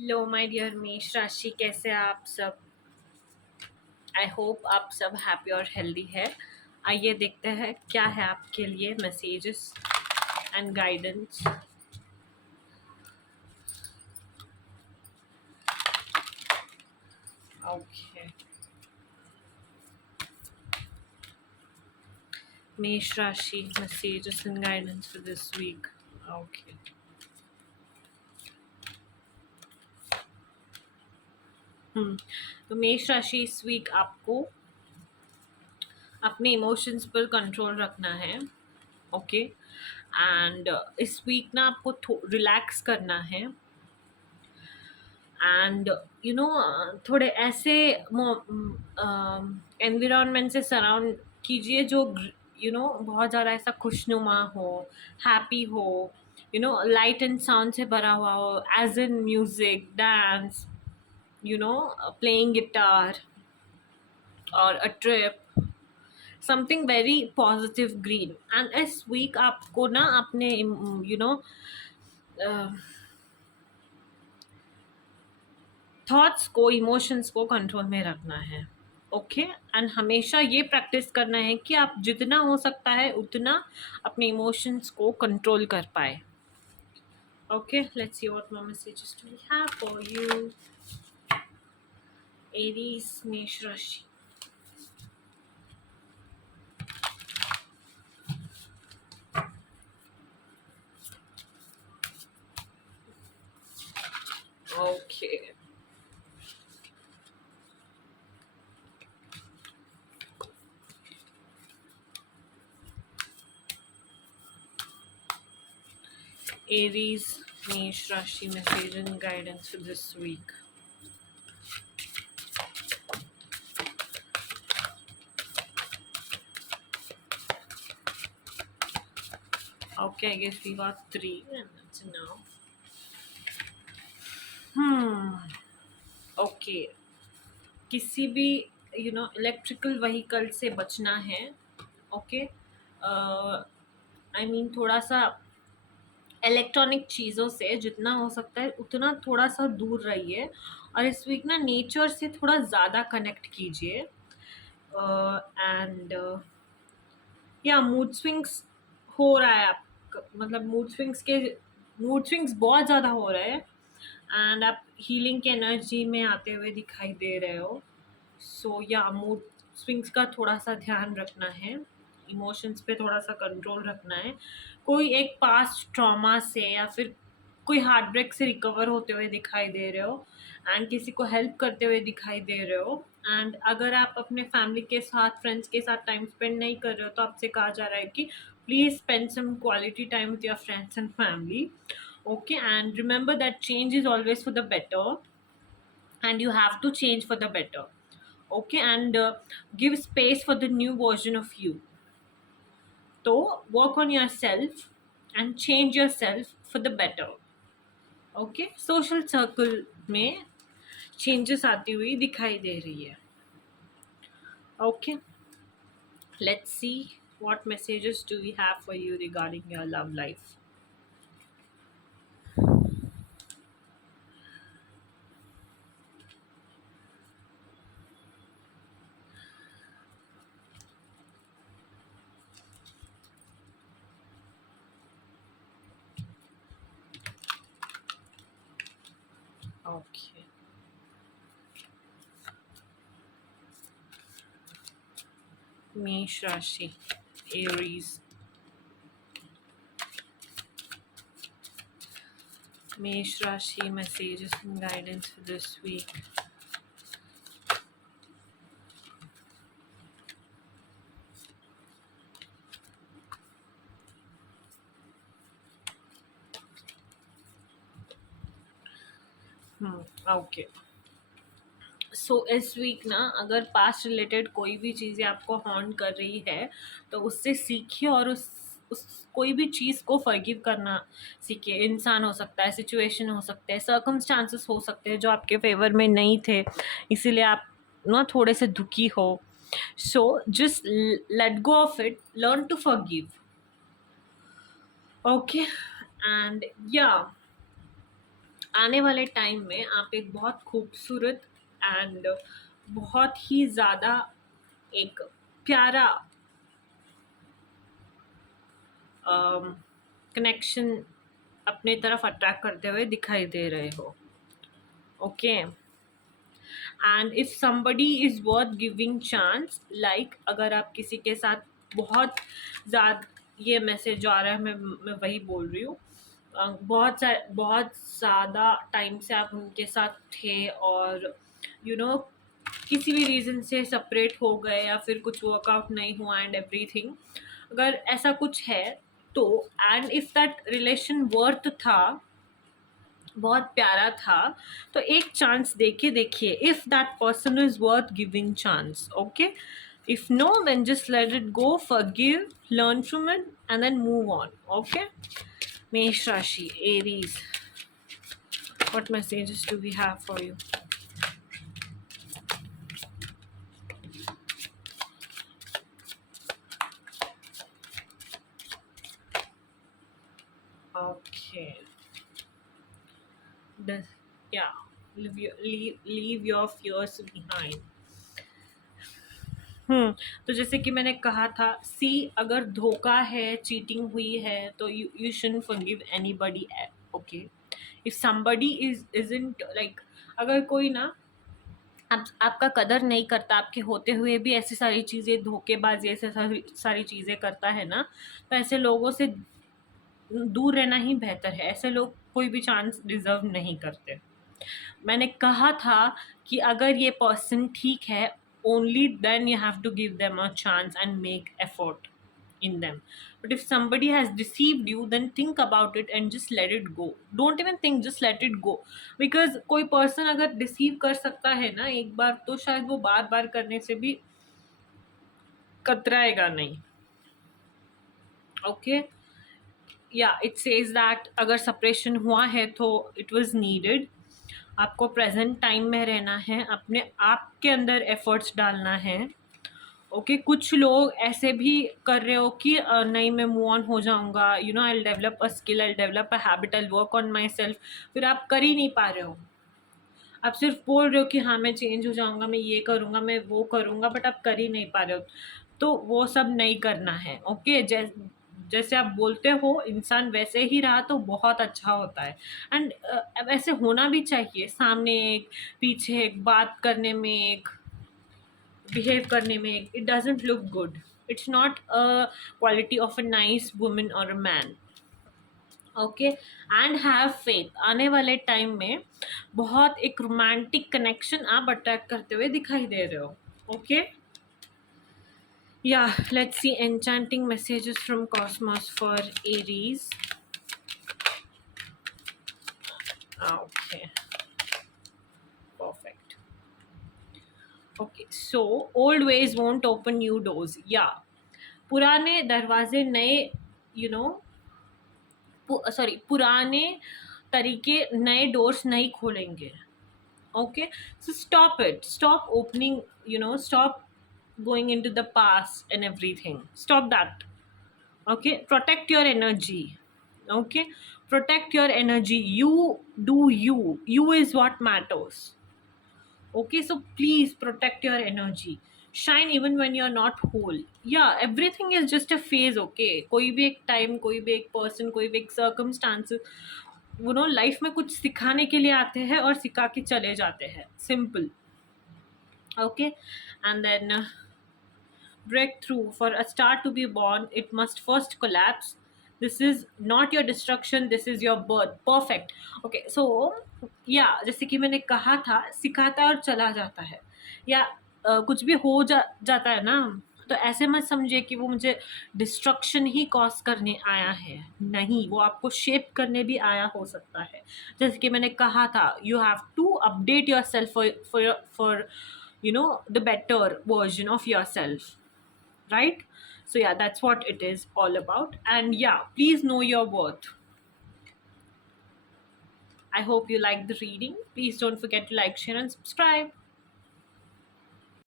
Hello my dear मेष राशि, कैसे हैं आप सब। आई होप आप सब हैप्पी और हेल्दी है। आइए देखते हैं क्या है आपके लिए मैसेजेस एंड गाइडेंस। ओके, मेष राशि messages and guidance for this week. Okay, तो मेष राशि इस वीक आपको अपने इमोशंस पर कंट्रोल रखना है। ओके, एंड इस वीक ना आपको रिलैक्स करना है। एंड थोड़े ऐसे एनवायरनमेंट से सराउंड कीजिए जो बहुत ज़्यादा ऐसा खुशनुमा हो, हैप्पी हो, लाइट एंड साउंड से भरा हुआ हो, as in music, dance, playing guitar और a trip, something very positive green. And इस वीक आपको ना अपने थॉट्स को, इमोशंस को कंट्रोल में रखना है। ओके, एंड हमेशा ये प्रैक्टिस करना है कि आप जितना हो सकता है उतना अपने इमोशंस को कंट्रोल कर पाए। Okay, let's see what more messages do we have for you. Aries मेष राशि। ओके, एरीज मेष राशि message and guidance for this week. Okay, I guess we got three, and that's enough. Okay, किसी भी electrical vehicle से बचना है। Okay, I mean थोड़ा सा इलेक्ट्रॉनिक चीज़ों से जितना हो सकता है उतना थोड़ा सा दूर रहिए। और इस वीक ना नेचर से थोड़ा ज़्यादा कनेक्ट कीजिए। एंड या मूड स्विंग्स हो रहा है आप, मतलब मूड स्विंग्स बहुत ज़्यादा हो रहे हैं। एंड आप हीलिंग की एनर्जी में आते हुए दिखाई दे रहे हो। सो या मूड स्विंग्स का थोड़ा सा ध्यान रखना है, इमोशंस पे थोड़ा सा कंट्रोल रखना है। कोई एक पास्ट ट्रॉमा से या फिर कोई हार्ट ब्रेक से रिकवर होते हुए दिखाई दे रहे हो, एंड किसी को हेल्प करते हुए दिखाई दे रहे हो। एंड अगर आप अपने फैमिली के साथ, फ्रेंड्स के साथ टाइम स्पेंड नहीं कर रहे हो तो आपसे कहा जा रहा है कि please spend some quality time with your friends and family. Okay, and remember that change is always for the better, and you have to change for the better. Okay, and give space for the new version of you. So work on yourself and change yourself for the better. Okay, social circle में changes आती हुई दिखाई दे रही है। Okay, let's see what messages do we have for you regarding your love life. Okay, मेष राशि, Aries. Mesh Rashi messages and guidance for this week. Okay, so इस week ना अगर पास्ट रिलेटेड कोई भी चीज़ें आपको हॉन्ट कर रही है तो उससे सीखिए और उस कोई भी चीज़ को फॉरगिव करना सीखिए। इंसान हो सकता है, सिचुएशन हो सकते हैं, सर्कमस्टांसेस हो सकते हैं जो आपके फेवर में नहीं थे, इसीलिए आप ना थोड़े से दुखी हो। So just let go of it, learn to forgive. Okay, and या आने वाले टाइम में आप एक बहुत खूबसूरत एंड बहुत ही ज़्यादा एक प्यारा कनेक्शन अपने तरफ अट्रैक्ट करते हुए दिखाई दे रहे हो. Okay. And if somebody is worth giving chance, like अगर आप किसी के साथ बहुत ज़्यादा, ये मैसेज आ रहा है, मैं वही बोल रही हूँ, बहुत ज़्यादा टाइम से आप उनके साथ थे और यू नो किसी भी रीज़न से सेपरेट हो गए या फिर कुछ वर्कआउट नहीं हुआ एंड एवरीथिंग, अगर ऐसा कुछ है तो, and if that relation worth था, बहुत प्यारा था, तो एक चांस देके देखिए if that person is worth giving chance. Okay. If no, then just let it go, forgive, learn from it and then move on. Okay. मेष राशि, Aries, what messages do we have for you? Okay. Yeah, leave your fears behind. तो जैसे कि मैंने कहा था, सी अगर धोखा है, चीटिंग हुई है, तो you shouldn't forgive anybody. Okay. If somebody isn't like, अगर कोई ना आपका कदर नहीं करता, आपके होते हुए भी ऐसी सारी चीज़ें, धोखेबाजी, ऐसे सारी चीज़ें करता है ना, तो ऐसे लोगों से दूर रहना ही बेहतर है. ऐसे लोग कोई भी चांस डिज़र्व नहीं करते. मैंने कहा था कि अगर ये पर्सन ठीक है, only then you have to give them a chance and make effort in them. But if somebody has deceived you, then think about it and just let it go. Don't even think, just let it go. Because कोई person अगर deceive कर सकता है ना एक बार, तो शायद वो बार बार करने से भी कतराएगा नहीं. ओके. या इट सेज दैट अगर सेपरेशन हुआ है तो इट वाज नीडेड. आपको प्रेजेंट टाइम में रहना है, अपने आप के अंदर एफर्ट्स डालना है. ओके. कुछ लोग ऐसे भी कर रहे हो कि नहीं, मैं मूव ऑन हो जाऊंगा, I develop a skill, I develop a habit, I work on my self. फिर आप कर ही नहीं पा रहे हो. आप सिर्फ बोल रहे हो कि हाँ मैं चेंज हो जाऊंगा, मैं ये करूंगा, मैं वो करूंगा, बट आप कर ही नहीं पा रहे हो. तो वो सब नहीं करना है. ओके. जैसे आप बोलते हो, इंसान वैसे ही रहा तो बहुत अच्छा होता है. एंड वैसे होना भी चाहिए, सामने एक, पीछे एक, बात करने में एक, बिहेव करने में एक. It doesn't look good. It's not a quality of a nice woman और a man. Okay. And have faith, आने वाले टाइम में बहुत एक रोमांटिक कनेक्शन आप अट्रैक्ट करते हुए दिखाई दे रहे हो. Okay. Yeah, let's see enchanting messages from Cosmos for Aries. Okay, perfect. Okay, so old ways won't open new doors. Yeah, पुराने दरवाजे नए, पुराने तरीके नए डोर्स नहीं खोलेंगे. Okay, so stop it. Stop opening, stop going into the past and everything. Stop that. Okay. Protect your energy. Okay. Protect your energy. You do you. You is what matters. Okay. So please protect your energy. Shine even when you're not whole. Yeah, everything is just a phase. Okay. कोई भी एक time, कोई भी एक person, कोई भी एक circumstances, life में कुछ सिखाने के लिए आते हैं और सिखा के चले जाते हैं. Simple. Okay. And then breakthrough. For a star to be born, it must first collapse. This is not your destruction, this is your birth. Perfect. Okay, so yeah, जैसे कि मैंने कहा था, सिखाता है और चला जाता है, या कुछ भी हो जाता है ना, तो ऐसे मत समझिए कि वो मुझे डिस्ट्रक्शन ही कॉज करने आया है. नहीं, वो आपको शेप करने भी आया हो सकता है. जैसे कि मैंने कहा था, you have to update your self for the better version of your self. Right? So yeah, that's what it is all about. And yeah, please know your worth. I hope you liked the reading. Please don't forget to like, share and subscribe.